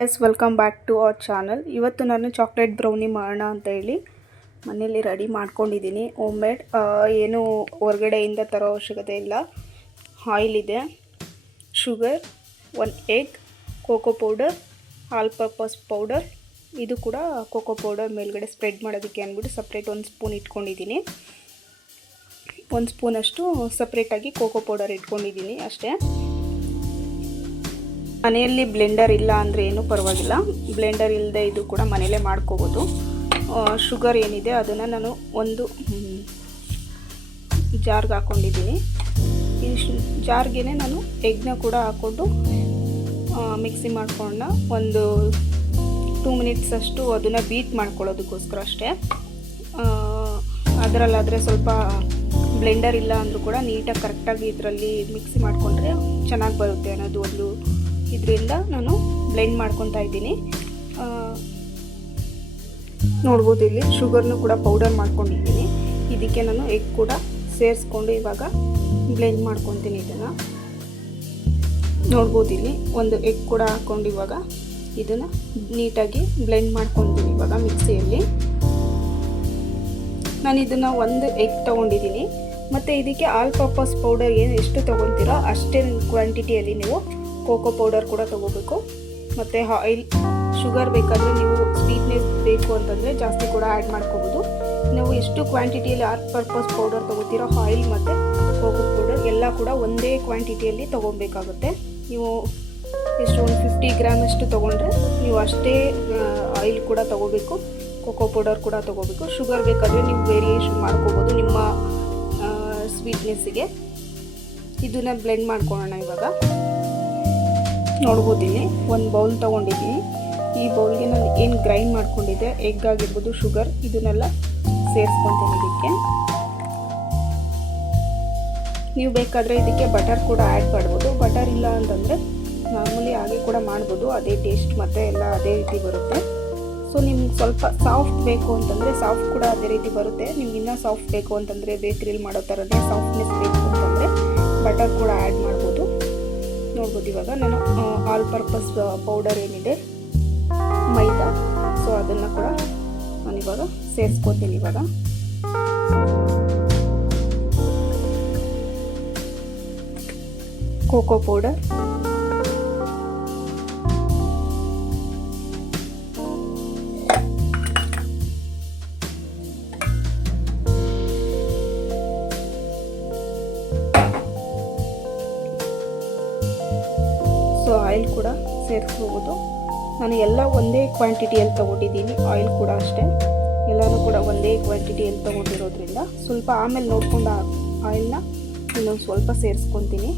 Welcome back to our channel. ಇವತ್ತು ನಾನು chocolate brownie ಮಾಡೋಣ ಅಂತ ಹೇಳಿ ಮನೇಲಿ ರೆಡಿ ಮಾಡ್ಕೊಂಡಿದ್ದೀನಿ. ಹೋಮ್ ಮೇಡ್, ಏನು ಹೊರಗಡೆಯಿಂದ ತರೋ ಅವಶ್ಯಕತೆ ಇಲ್ಲ. ಆಯಿಲ್ ಇದೆ, sugar, 1 egg, cocoa powder, all purpose powder. ಇದು ಕೂಡ ಕೋಕೋ ಪೌಡರ್ ಮೇಲ್ಗಡೆ ಸ್ಪ್ರೆಡ್ ಮಾಡೋದಕ್ಕೆ ಅಂದ್ಬಿಟ್ಟು ಸಪ್ರೇಟ್ 1 ಸ್ಪೂನ್ ಇಟ್ಕೊಂಡಿದ್ದೀನಿ. 1 ಸ್ಪೂನಷ್ಟು ಸಪ್ರೇಟಾಗಿ ಕೋಕೋ ಪೌಡರ್ ಇಟ್ಕೊಂಡಿದ್ದೀನಿ ಅಷ್ಟೇ. ಮನೆಯಲ್ಲಿ ಬ್ಲೆಂಡರ್ ಇಲ್ಲ ಅಂದರೆ ಏನೂ ಪರವಾಗಿಲ್ಲ, ಬ್ಲೆಂಡರ್ ಇಲ್ಲದೆ ಇದು ಕೂಡ ಮನೆಯಲ್ಲೇ ಮಾಡ್ಕೋಬೋದು. ಶುಗರ್ ಏನಿದೆ ಅದನ್ನು ನಾನು ಒಂದು ಜಾರ್ಗೆ ಹಾಕ್ಕೊಂಡಿದ್ದೀನಿ. ಈ ಜಾರ್ಗೆ ನಾನು ಎಗ್ನ ಕೂಡ ಹಾಕ್ಕೊಂಡು ಮಿಕ್ಸಿ ಮಾಡ್ಕೊಂಡು ಒಂದು 2 ಮಿನಿಟ್ಸ್ ಅಷ್ಟು ಅದನ್ನು ಬೀಟ್ ಮಾಡ್ಕೊಳ್ಳೋದಕ್ಕೋಸ್ಕರ ಅಷ್ಟೇ. ಅದರಲ್ಲಾದರೆ ಸ್ವಲ್ಪ ಬ್ಲೆಂಡರ್ ಇಲ್ಲ ಅಂದರೂ ಕೂಡ ನೀಟಾಗಿ ಕರೆಕ್ಟಾಗಿ ಇದರಲ್ಲಿ ಮಿಕ್ಸಿ ಮಾಡಿಕೊಂಡ್ರೆ ಚೆನ್ನಾಗಿ ಬರುತ್ತೆ ಅನ್ನೋದು ಒಂದು ಇದರಿಂದ ನಾನು ಬ್ಲೆಂಡ್ ಮಾಡ್ಕೊತಾ ಇದ್ದೀನಿ. ನೋಡ್ಬೋದು ಇಲ್ಲಿ ಶುಗರ್ನು ಕೂಡ ಪೌಡರ್ ಮಾಡ್ಕೊಂಡಿದ್ದೀನಿ. ಇದಕ್ಕೆ ನಾನು ಎಗ್ ಕೂಡ ಸೇರಿಸ್ಕೊಂಡು ಇವಾಗ ಬ್ಲೆಂಡ್ ಮಾಡ್ಕೊತೀನಿ. ಇದನ್ನು ನೋಡ್ಬೋದು ಇಲ್ಲಿ ಒಂದು ಎಗ್ ಕೂಡ ಹಾಕ್ಕೊಂಡು ಇವಾಗ ಇದನ್ನು ನೀಟಾಗಿ ಬ್ಲೆಂಡ್ ಮಾಡ್ಕೊತೀನಿ. ಇವಾಗ ಮಿಕ್ಸಿಯಲ್ಲಿ ನಾನು ಇದನ್ನು 1 ಎಗ್ ತೊಗೊಂಡಿದ್ದೀನಿ. ಮತ್ತು ಇದಕ್ಕೆ ಆಲ್ ಪರ್ಪಸ್ ಪೌಡರ್ ಎಷ್ಟು ತೊಗೊತೀರೋ ಅಷ್ಟೇ ಕ್ವಾಂಟಿಟಿಯಲ್ಲಿ ನೀವು ಕೋಕೋ ಪೌಡರ್ ಕೂಡ ತೊಗೋಬೇಕು. ಮತ್ತು ಆಯಿಲ್, ಶುಗರ್ ಬೇಕಾದರೆ ನೀವು ಸ್ವೀಟ್ನೆಸ್ ಬೇಕು ಅಂತಂದರೆ ಜಾಸ್ತಿ ಕೂಡ ಆ್ಯಡ್ ಮಾಡ್ಕೋಬೋದು. ನೀವು ಎಷ್ಟು ಕ್ವಾಂಟಿಟಿಯಲ್ಲಿ ಆಲ್ ಪರ್ಪಸ್ ಪೌಡರ್ ತೊಗೋತೀರೋ ಆಯಿಲ್ ಮತ್ತು ಕೋಕೋ ಪೌಡರ್ ಎಲ್ಲ ಕೂಡ ಒಂದೇ ಕ್ವಾಂಟಿಟಿಯಲ್ಲಿ ತೊಗೊಬೇಕಾಗುತ್ತೆ. ನೀವು ಎಷ್ಟು ಒಂದು 50 ಗ್ರಾಮ್ ಅಷ್ಟು ತೊಗೊಂಡ್ರೆ ನೀವು ಅಷ್ಟೇ ಆಯಿಲ್ ಕೂಡ ತೊಗೋಬೇಕು, ಕೋಕೋ ಪೌಡರ್ ಕೂಡ ತೊಗೋಬೇಕು. ಶುಗರ್ ಬೇಕಾದರೆ ನೀವು ವೇರಿಯೇಷನ್ ಮಾಡ್ಕೋಬೋದು ನಿಮ್ಮ ಸ್ವೀಟ್ನೆಸ್ಸಿಗೆ. ಇದನ್ನು ಬ್ಲೆಂಡ್ ಮಾಡ್ಕೊಳ್ಳೋಣ ಇವಾಗ. ನೋಡ್ಬೋದು ಇಲ್ಲಿ ಒಂದು ಬೌಲ್ ತೊಗೊಂಡಿದ್ದೀನಿ. ಈ ಬೌಲ್ಗೆ ನಾನು ಏನು ಗ್ರೈಂಡ್ ಮಾಡ್ಕೊಂಡಿದ್ದೆ ಎಗ್ ಆಗಿರ್ಬೋದು, ಶುಗರ್, ಇದನ್ನೆಲ್ಲ ಸೇರಿಸ್ಕೊತೀನಿ ಇದಕ್ಕೆ. ನೀವು ಬೇಕಾದರೆ ಇದಕ್ಕೆ ಬಟರ್ ಕೂಡ ಆ್ಯಡ್ ಮಾಡ್ಬೋದು. ಬಟರ್ ಇಲ್ಲ ಅಂತಂದರೆ ಮಾಮೂಲಿ ಹಾಗೆ ಕೂಡ ಮಾಡ್ಬೋದು, ಅದೇ ಟೇಸ್ಟ್ ಮತ್ತು ಎಲ್ಲ ಅದೇ ರೀತಿ ಬರುತ್ತೆ. ಸೊ ನಿಮ್ಗೆ ಸ್ವಲ್ಪ ಸಾಫ್ಟ್ ಬೇಕು ಅಂತಂದರೆ ಸಾಫ್ಟ್ ಕೂಡ ಅದೇ ರೀತಿ ಬರುತ್ತೆ. ನಿಮ್ಗೆ ಇನ್ನೂ ಸಾಫ್ಟ್ ಬೇಕು ಅಂತಂದರೆ ಬೇಕ್ರಿಲಿ ಮಾಡೋ ಥರನೇ ಸಾಫ್ಟ್ನೆಸ್ ಬೇಕು ಅಂತಂದರೆ ಬಟರ್ ಕೂಡ ಆ್ಯಡ್ ಮಾಡ್ಬೋದು. ನೋಡ್ಬೋದು ಇವಾಗ ನಾನು ಆಲ್ ಪರ್ಪಸ್ ಪೌಡರ್ ಏನಿದೆ ಮೈದಾ, ಸೊ ಅದನ್ನು ಕೂಡ ನಾನಿವಾಗ ಸೇರಿಸ್ಕೊತೀನಿ. ಇವಾಗ ಕೋಕೋ ಪೌಡರ್, ಸೊ ಆಯಿಲ್ ಕೂಡ ಸೇರಿಸ್ಕೋಬೋದು. ನಾನು ಎಲ್ಲ ಒಂದೇ ಕ್ವಾಂಟಿಟಿಯಲ್ಲಿ ತೊಗೊಂಡಿದ್ದೀನಿ. ಆಯಿಲ್ ಕೂಡ ಅಷ್ಟೇ, ಎಲ್ಲನೂ ಕೂಡ ಒಂದೇ ಕ್ವಾಂಟಿಟಿಯಲ್ಲಿ ತೊಗೊಂಡಿರೋದ್ರಿಂದ ಸ್ವಲ್ಪ ಆಮೇಲೆ ನೋಡ್ಕೊಂಡು ಆಯಿಲ್ನ ಇನ್ನೊಂದು ಸ್ವಲ್ಪ ಸೇರಿಸ್ಕೊತೀನಿ.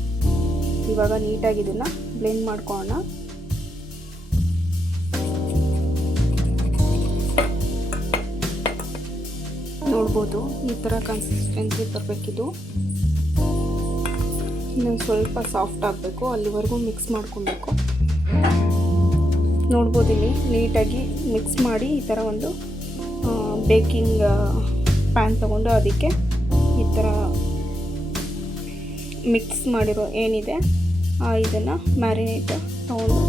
ಇವಾಗ ನೀಟಾಗಿ ಇದನ್ನು ಬ್ಲೆಂಡ್ ಮಾಡ್ಕೊಳ್ಳೋಣ. ನೋಡ್ಬೋದು ಈ ಥರ ಕನ್ಸಿಸ್ಟೆನ್ಸಿ ಬರಬೇಕಿದು. ಇನ್ನೊಂದು ಸ್ವಲ್ಪ ಸಾಫ್ಟ್ ಆಗಬೇಕು, ಅಲ್ಲಿವರೆಗೂ ಮಿಕ್ಸ್ ಮಾಡ್ಕೊಬೇಕು. ನೋಡ್ಬೋದು ಇಲ್ಲಿ ನೀಟಾಗಿ ಮಿಕ್ಸ್ ಮಾಡಿ ಈ ಥರ ಒಂದು ಬೇಕಿಂಗ್ ಪ್ಯಾನ್ ತೊಗೊಂಡು ಅದಕ್ಕೆ ಈ ಥರ ಮಿಕ್ಸ್ ಮಾಡಿರೋ ಏನಿದೆ ಇದನ್ನು ಮ್ಯಾರಿನೇಟ್ ತೊಗೊಂಡು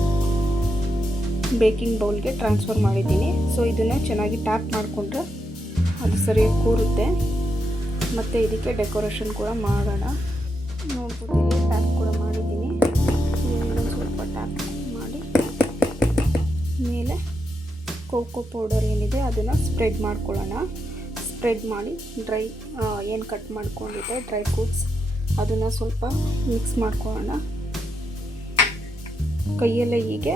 ಬೇಕಿಂಗ್ ಬೌಲ್ಗೆ ಟ್ರಾನ್ಸ್ಫರ್ ಮಾಡಿದ್ದೀನಿ. ಸೊ ಇದನ್ನು ಚೆನ್ನಾಗಿ ಟ್ಯಾಪ್ ಮಾಡಿಕೊಂಡ್ರೆ ಅದು ಸರಿಯಾಗಿ ಕೂರುತ್ತೆ. ಮತ್ತು ಇದಕ್ಕೆ ಡೆಕೋರೇಷನ್ ಕೂಡ ಮಾಡೋಣ. ನೋಡ್ಬೋದು ಇಲ್ಲಿ ಟ್ಯಾಪ್ ಕೂಡ ಮಾಡಿದ್ದೀನಿ. ಇನ್ನೊಂದು ಸ್ವಲ್ಪ ಟ್ಯಾಪ್ ಮಾಡಿ ಮೇಲೆ ಕೋಕೋ ಪೌಡರ್ ಏನಿದೆ ಅದನ್ನು ಸ್ಪ್ರೆಡ್ ಮಾಡ್ಕೊಳ್ಳೋಣ. ಸ್ಪ್ರೆಡ್ ಮಾಡಿ ಏನು ಕಟ್ ಮಾಡ್ಕೊಂಡಿದೆ ಡ್ರೈ ಫ್ರೂಟ್ಸ್ ಅದನ್ನು ಸ್ವಲ್ಪ ಮಿಕ್ಸ್ ಮಾಡ್ಕೊಳ್ಳೋಣ. ಕೈಯಲ್ಲೇ ಹೀಗೆ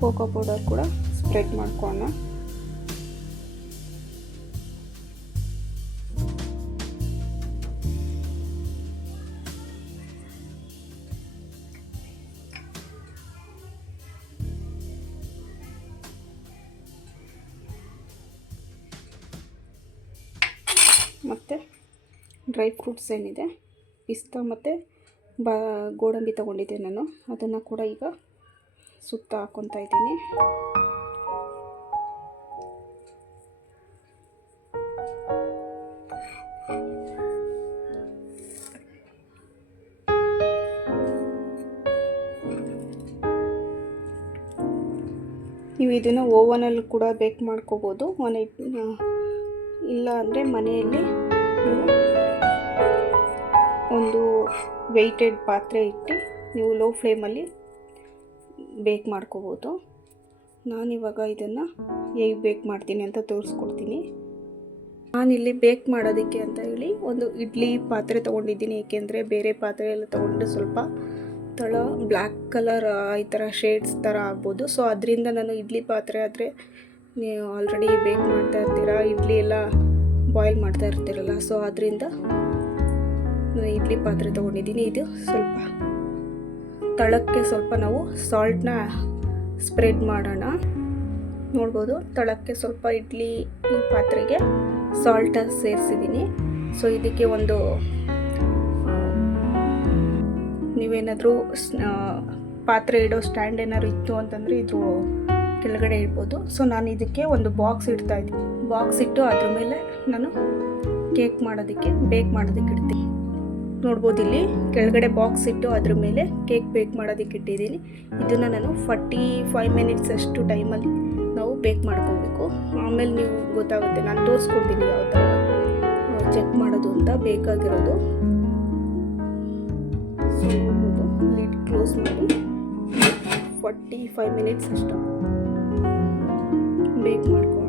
ಕೋಕೋ ಪೌಡರ್ ಕೂಡ ಸ್ಪ್ರೆಡ್ ಮಾಡ್ಕೊಳ್ಳೋಣ. ಮತ್ತು ಡ್ರೈ ಫ್ರೂಟ್ಸ್ ಏನಿದೆ ಪಿಸ್ತಾ ಮತ್ತು ಗೋಡಂಬಿ ತೊಗೊಂಡಿದ್ದೆ ನಾನು, ಅದನ್ನು ಕೂಡ ಈಗ ಸುತ್ತ ಹಾಕ್ಕೊತಾ ಇದ್ದೀನಿ. ನೀವು ಇದನ್ನು ಓವನಲ್ಲಿ ಕೂಡ ಬೇಕ್ ಮಾಡ್ಕೋಬೋದು. ಇಲ್ಲ ಅಂದರೆ ಮನೆಯಲ್ಲಿ ನೀವು ಒಂದು ವೆಯ್ಟೆಡ್ ಪಾತ್ರೆ ಇಟ್ಟು ನೀವು ಲೋ ಫ್ಲೇಮಲ್ಲಿ ಬೇಕ್ ಮಾಡ್ಕೋಬೋದು. ನಾನಿವಾಗ ಇದನ್ನು ಹೇಗೆ ಬೇಕ್ ಮಾಡ್ತೀನಿ ಅಂತ ತೋರಿಸ್ಕೊಡ್ತೀನಿ. ನಾನಿಲ್ಲಿ ಬೇಕ್ ಮಾಡೋದಕ್ಕೆ ಅಂತ ಹೇಳಿ ಒಂದು ಇಡ್ಲಿ ಪಾತ್ರೆ ತೊಗೊಂಡಿದ್ದೀನಿ. ಏಕೆಂದರೆ ಬೇರೆ ಪಾತ್ರೆ ಎಲ್ಲ ತೊಗೊಂಡ್ರೆ ಸ್ವಲ್ಪ ತಳ ಬ್ಲ್ಯಾಕ್ ಕಲರ್ ಈ ಥರ ಶೇಡ್ಸ್ ಥರ ಆಗ್ಬೋದು. ಸೊ ಅದರಿಂದ ನಾನು ಇಡ್ಲಿ ಪಾತ್ರೆ ಆದರೆ ನೀವು ಆಲ್ರೆಡಿ ಬೇಕ್ ಮಾಡ್ತಾ ಇರ್ತೀರ, ಇಡ್ಲಿ ಎಲ್ಲ ಬಾಯ್ಲ್ ಮಾಡ್ತಾ ಇರ್ತೀರಲ್ಲ, ಸೊ ಅದರಿಂದ ನಾನು ಇಡ್ಲಿ ಪಾತ್ರೆ ತೊಗೊಂಡಿದ್ದೀನಿ. ಇದು ಸ್ವಲ್ಪ ತಳಕ್ಕೆ ಸ್ವಲ್ಪ ನಾವು ಸಾಲ್ಟ್ನ ಸ್ಪ್ರೆಡ್ ಮಾಡೋಣ. ನೋಡ್ಬೋದು ತಳಕ್ಕೆ ಸ್ವಲ್ಪ ಇಡ್ಲಿ ಪಾತ್ರೆಗೆ ಸಾಲ್ಟ ಸೇರಿಸಿದ್ದೀನಿ. ಸೊ ಇದಕ್ಕೆ ಒಂದು ನೀವೇನಾದರೂ ಪಾತ್ರೆ ಇಡೋ ಸ್ಟ್ಯಾಂಡ್ ಏನಾದ್ರು ಇತ್ತು ಅಂತಂದರೆ ಇದು ಕೆಳಗಡೆ ಇಡ್ಬೋದು. ಸೊ ನಾನು ಇದಕ್ಕೆ ಒಂದು ಬಾಕ್ಸ್ ಇಡ್ತಾಯಿದ್ದೀನಿ. ಬಾಕ್ಸ್ ಇಟ್ಟು ಅದ್ರ ಮೇಲೆ ನಾನು ಬೇಕ್ ಮಾಡೋದಕ್ಕೆ ಇಡ್ತೀನಿ. ನೋಡ್ಬೋದು ಇಲ್ಲಿ ಕೆಳಗಡೆ ಬಾಕ್ಸ್ ಇಟ್ಟು ಅದ್ರ ಮೇಲೆ ಬೇಕ್ ಮಾಡೋದಕ್ಕೆ ಇಟ್ಟಿದ್ದೀನಿ. ಇದನ್ನು ನಾನು 45 ಮಿನಿಟ್ಸ್ ಅಷ್ಟು ಟೈಮಲ್ಲಿ ನಾವು ಬೇಕ್ ಮಾಡ್ಕೋಬೇಕು. ಆಮೇಲೆ ನೀವು ಗೊತ್ತಾಗುತ್ತೆ, ನಾನು ತೋರಿಸ್ಕೊಡ್ತೀನಿ ಯಾವ ಥರ ಚೆಕ್ ಮಾಡೋದು ಅಂತ. ಬೇಕಾಗಿರೋದು ಸೊ ನೋಡ್ಬೋದು, ಲಿಡ್ ಕ್ಲೋಸ್ ಮಾಡಿ 45 ಮಿನಿಟ್ಸ್ ಅಷ್ಟು ಬೇಕ್ ಮಾಡ್ಕೊಳ್ಳೋಣ.